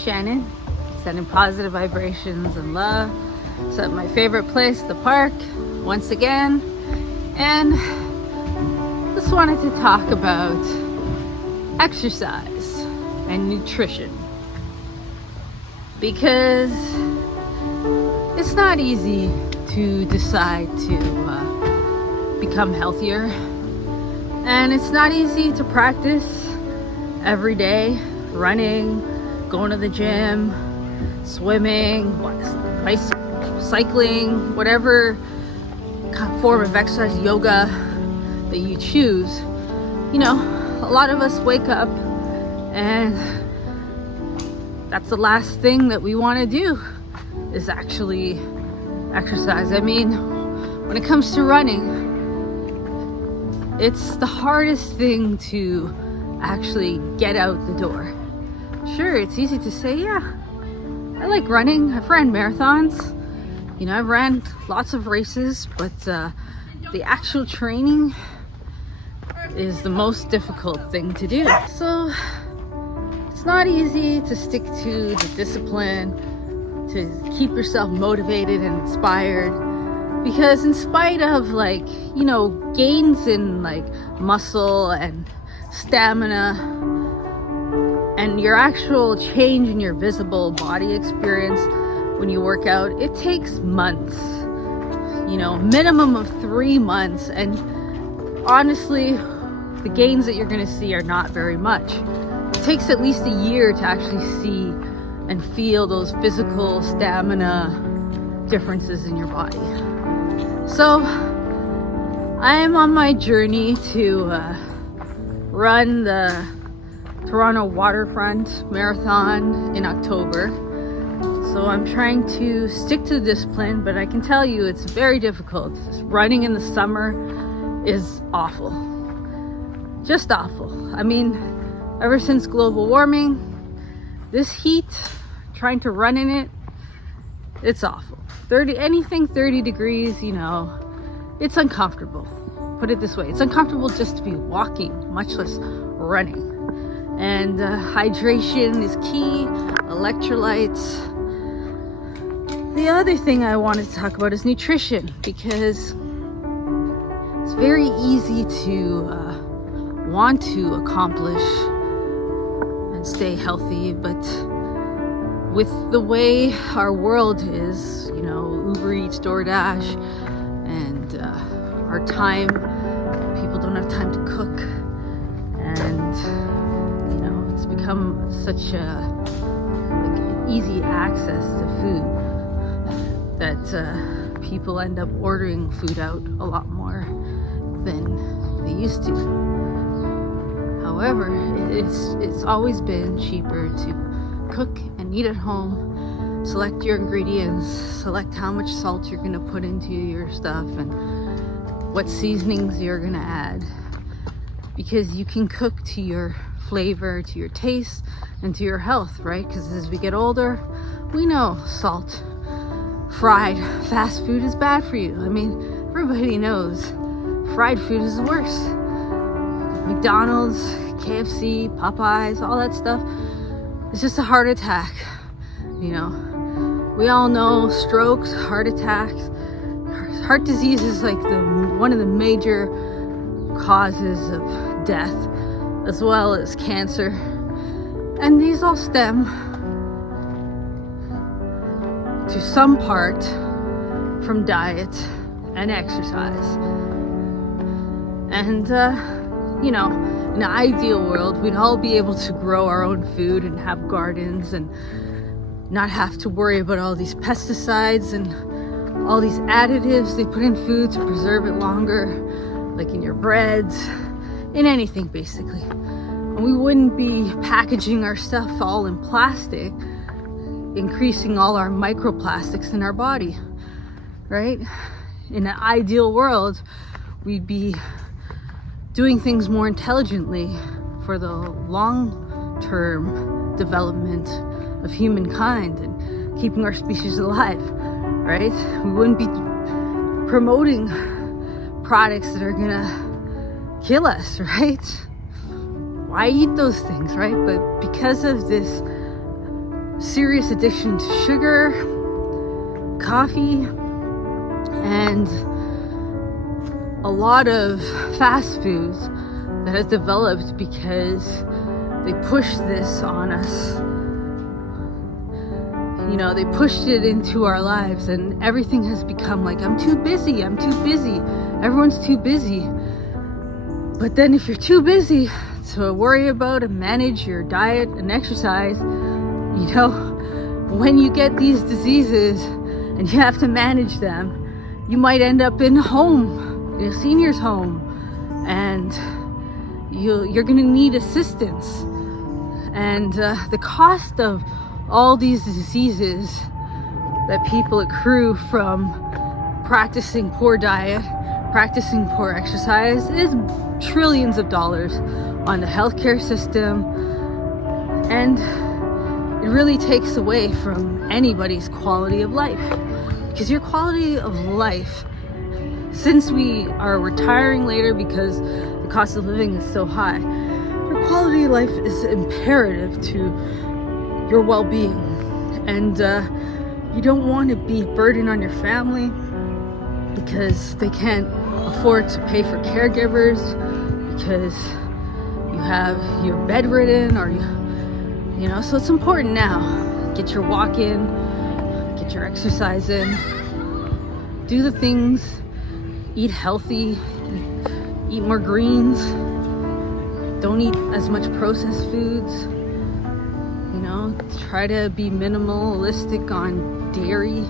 Shannon, sending positive vibrations and love. So at my favorite place, the park, once again. And just wanted to talk about exercise and nutrition. Because it's not easy to decide to become healthier. And it's not easy to practice every day, running, going to the gym, swimming, cycling, whatever form of exercise, yoga that you choose. You know, a lot of us wake up and that's the last thing that we want to do is actually exercise. I mean, when it comes to running, it's the hardest thing to actually get out the door. Sure, it's easy to say, yeah, I like running. I've ran marathons. You know, I've ran lots of races, but the actual training is the most difficult thing to do. So it's not easy to stick to the discipline, to keep yourself motivated and inspired. Because in spite of gains in muscle and stamina and your actual change in your visible body experience when you work out, it takes months, minimum of 3 months. And honestly, the gains that you're going to see are not very much. It takes at least a year to actually see and feel those physical stamina differences in your body. So I am on my journey to run the Toronto Waterfront Marathon in October. So I'm trying to stick to the discipline, but I can tell you it's very difficult. Running in the summer is awful. Just awful. I mean, ever since global warming, this heat, trying to run in it, it's awful. 30 degrees, it's uncomfortable. Put it this way, it's uncomfortable just to be walking, much less running. And hydration is key, electrolytes. The other thing I wanted to talk about is nutrition, because it's very easy to want to accomplish and stay healthy, but with the way our world is, Uber Eats, DoorDash, and our time, people don't have time to cook, and it's become such easy access to food that people end up ordering food out a lot more than they used to. However, it's always been cheaper to cook and eat at home. Select your ingredients, select how much salt you're going to put into your stuff and what seasonings you're going to add, because you can cook to your flavor, to your taste, and to your health, right? Because as we get older, we know salt, fried, fast food is bad for you. I mean, everybody knows fried food is the worst. McDonald's, KFC, Popeyes, all that stuff, it's just a heart attack. We all know strokes, heart attacks, heart disease is one of the major causes of death, as well as cancer. And these all stem to some part from diet and exercise. And, in an ideal world, we'd all be able to grow our own food and have gardens and not have to worry about all these pesticides and all these additives they put in food to preserve it longer, like in your breads, in anything basically. And we wouldn't be packaging our stuff all in plastic, increasing all our microplastics in our body, right? In an ideal world, we'd be doing things more intelligently for the long-term development of humankind and keeping our species alive, right? We wouldn't be promoting products that are gonna kill us, right? Why eat those things, right? But because of this serious addiction to sugar, coffee, and a lot of fast foods that has developed because they push this on us. You know, they pushed it into our lives, and everything has become like, I'm too busy, everyone's too busy. But then if you're too busy to worry about and manage your diet and exercise, you know, when you get these diseases and you have to manage them, you might end up in a senior's home, and you're gonna need assistance. And the cost of all these diseases that people accrue from practicing poor diet, practicing poor exercise, is trillions of dollars on the healthcare system, and it really takes away from anybody's quality of life. Because your quality of life, since we are retiring later because the cost of living is so high, your quality of life is imperative to your well-being. And you don't want to be a burden on your family because they can't afford to pay for caregivers, because you're bedridden, or you know. So it's important now, get your walk in, get your exercise in, do the things, eat healthy, eat more greens, don't eat as much processed foods, you know, try to be minimalistic on dairy.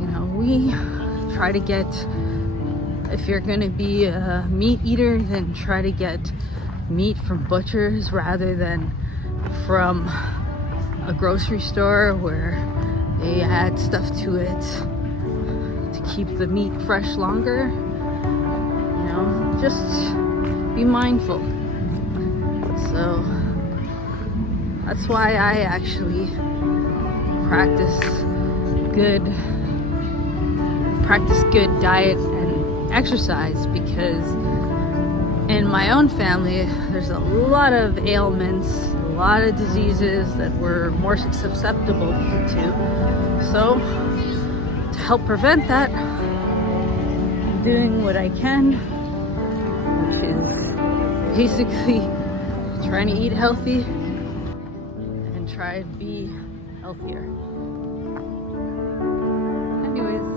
You know, we try to get, if you're gonna be a meat eater, then try to get meat from butchers rather than from a grocery store where they add stuff to it to keep the meat fresh longer. You know, just be mindful. So that's why I actually practice good diet and exercise, because in my own family there's a lot of ailments, a lot of diseases that we're more susceptible to. So to help prevent that, I'm doing what I can, which is basically trying to eat healthy and try to be healthier. Anyways,